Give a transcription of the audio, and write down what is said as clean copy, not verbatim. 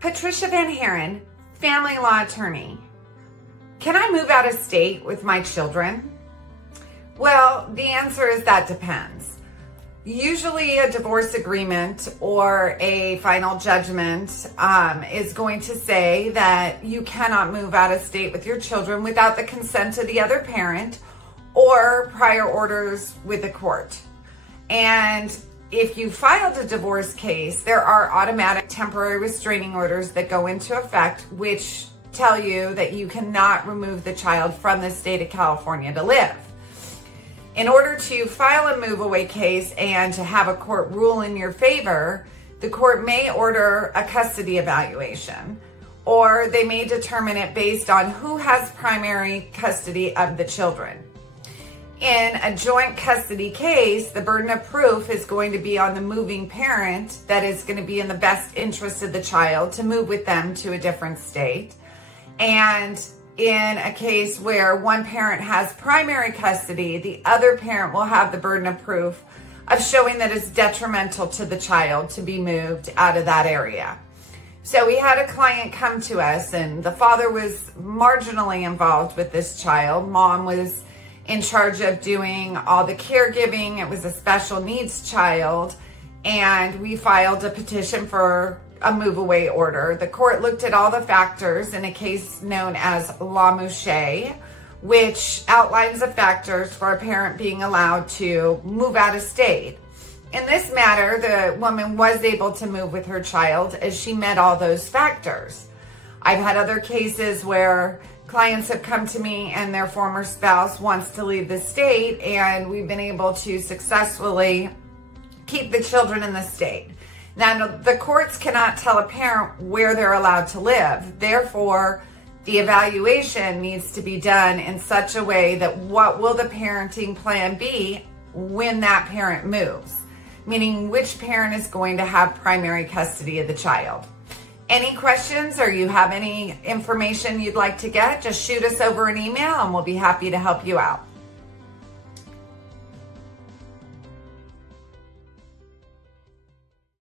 Patricia Van Haren, family law attorney. Can I move out of state with my children? Well, the answer is that depends. Usually a divorce agreement or a final judgment is going to say that you cannot move out of state with your children without the consent of the other parent or prior orders with the court. And if you filed a divorce case, there are automatic temporary restraining orders that go into effect, which tell you that you cannot remove the child from the state of California to live. In order to file a move away case and to have a court rule in your favor, the court may order a custody evaluation, or they may determine it based on who has primary custody of the children. In a joint custody case, the burden of proof is going to be on the moving parent that is going to be in the best interest of the child to move with them to a different state. And in a case where one parent has primary custody, the other parent will have the burden of proof of showing that it's detrimental to the child to be moved out of that area. So we had a client come to us, and the father was marginally involved with this child. Mom was in charge of doing all the caregiving. It was a special needs child, and we filed a petition for a move away order. The court looked at all the factors in a case known as La Mouche, which outlines the factors for a parent being allowed to move out of state. In this matter, the woman was able to move with her child as she met all those factors. I've had other cases where clients have come to me and their former spouse wants to leave the state, and we've been able to successfully keep the children in the state. Now, the courts cannot tell a parent where they're allowed to live. Therefore, the evaluation needs to be done in such a way that what will the parenting plan be when that parent moves? Meaning, which parent is going to have primary custody of the child? Any questions, or you have any information you'd like to get, just shoot us over an email and we'll be happy to help you out.